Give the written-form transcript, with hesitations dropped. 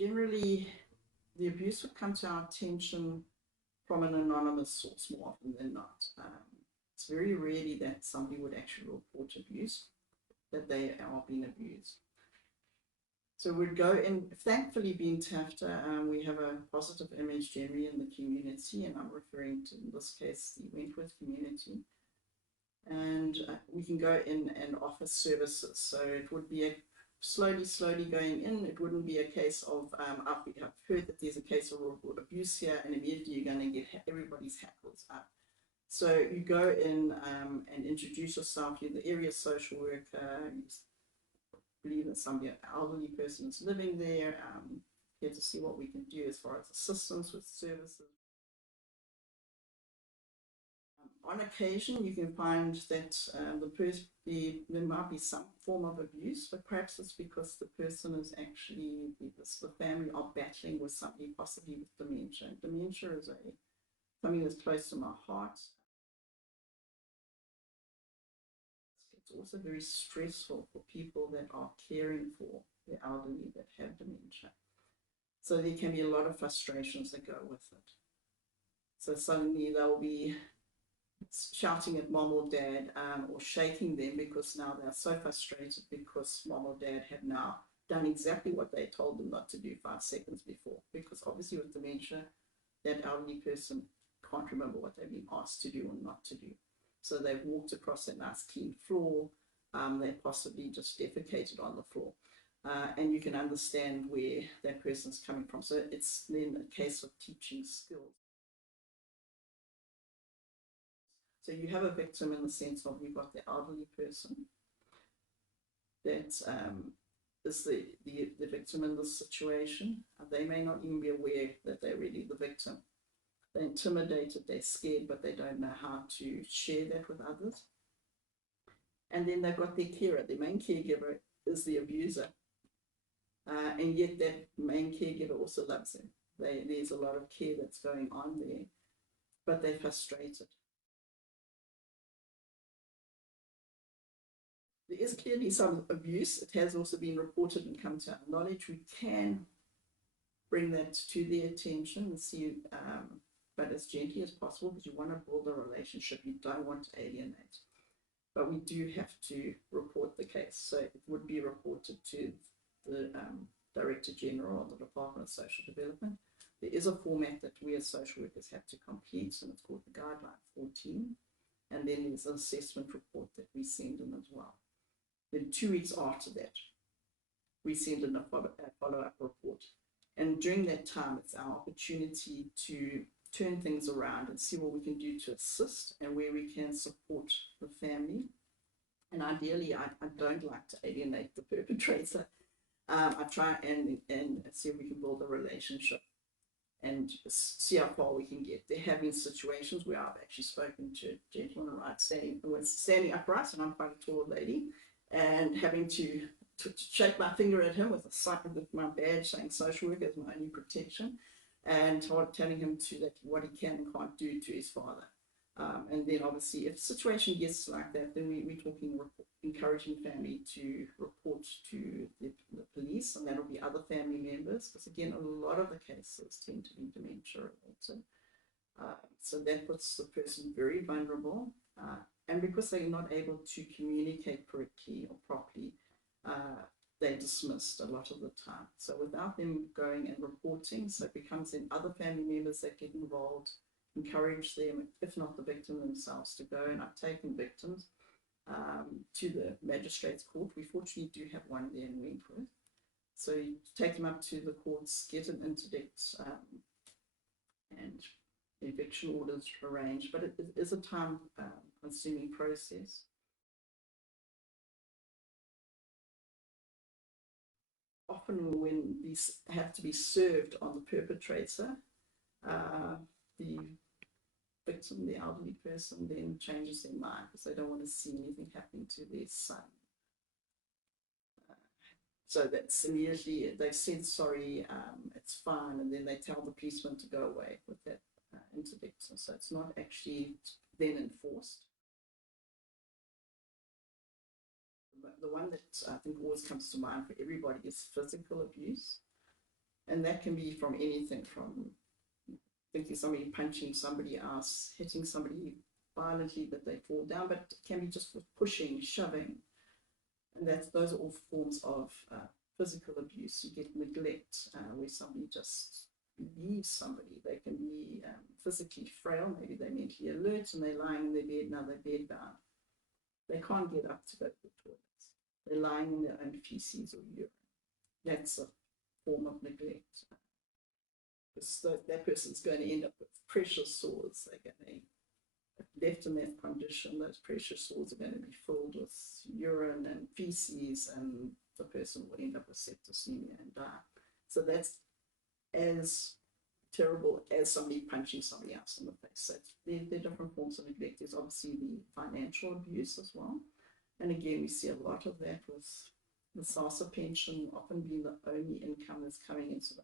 generally, the abuse would come to our attention from an anonymous source more often than not. It's very rarely that somebody would actually report abuse, that they are being abused. So we'd go in, thankfully being Tafta, we have a positive image generally in the community, and I'm referring to, in this case, the Wentworth community. And we can go in and offer services. So it would be a slowly going in. It wouldn't be a case of, I've heard that there's a case of abuse here, and immediately you're going to get everybody's hackles up. So you go in and introduce yourself. You're the area social worker. You believe that some elderly person is living there. Here to see what we can do as far as assistance with services. On occasion, you can find that there might be some form of abuse, but perhaps it's because the person is actually, the family are battling with something, possibly with dementia. Dementia is something that's close to my heart. It's also very stressful for people that are caring for the elderly that have dementia. So there can be a lot of frustrations that go with it. So suddenly they'll be shouting at mom or dad or shaking them because now they're so frustrated because mom or dad have now done exactly what they told them not to do 5 seconds before. Because obviously with dementia, that elderly person can't remember what they've been asked to do or not to do. So they've walked across a nice clean floor. They possibly just defecated on the floor. And you can understand where that person's coming from. So it's then a case of teaching skills. So you have a victim in the sense of you've got the elderly person that is the victim in this situation. They may not even be aware that they're really the victim. They're intimidated, they're scared, but they don't know how to share that with others. And then they've got their carer. The main caregiver is the abuser. And yet that main caregiver also loves them. There's a lot of care that's going on there, but they're frustrated. There is clearly some abuse. It has also been reported and come to our knowledge. We can bring that to their attention and see, but as gently as possible, because you want to build a relationship. You don't want to alienate. But we do have to report the case. So it would be reported to the Director General of the Department of Social Development. There is a format that we as social workers have to complete, and it's called the Guideline 14. And then there's an assessment report that we send in as well. Then 2 weeks after that, we send in a follow-up report. And during that time, it's our opportunity to turn things around and see what we can do to assist and where we can support the family. And ideally, I don't like to alienate the perpetrator. I try and see if we can build a relationship and see how far we can get. There have been situations where I've actually spoken to a gentleman standing upright, and I'm quite a tall lady, and having to shake my finger at him with my badge saying social worker is my only protection, and telling him that what he can and can't do to his father. And then obviously if the situation gets like that, then we're talking encouraging family to report to the police, and that'll be other family members, because again, a lot of the cases tend to be dementia related. So that puts the person very vulnerable, and because they're not able to communicate correctly or properly, they're dismissed a lot of the time. So without them going and reporting, so it becomes then other family members that get involved, encourage them, if not the victim themselves, to go. And I've taken victims to the magistrates court. We fortunately do have one there in Wentworth. So you take them up to the courts, get an interdict, and eviction orders arranged, but it is a time-consuming process. Often when these have to be served on the perpetrator, the victim, the elderly person, then changes their mind because they don't want to see anything happening to their son. So that's immediately, they've said sorry, it's fine, and then they tell the policeman to go away with that interdict. So it's not actually then enforced. The one that I think always comes to mind for everybody is physical abuse. And that can be from anything from thinking somebody punching somebody else, hitting somebody violently that they fall down, but it can be just with pushing, shoving. And those are all forms of physical abuse. You get neglect, where somebody just leaves somebody. They can be physically frail, maybe they're mentally alert and they're lying in their bed, now they're bedbound. They can't get up to go to the toilets. They're lying in their own feces or urine. That's a form of neglect. So that person's going to end up with pressure sores. They're going to, left in that condition, those pressure sores are going to be filled with urine and feces, and the person will end up with septicemia and die. So that's as terrible as somebody punching somebody else in the face. So they're different forms of neglect. There's obviously the financial abuse as well. And again, we see a lot of that with the SASSA pension often being the only income that's coming into the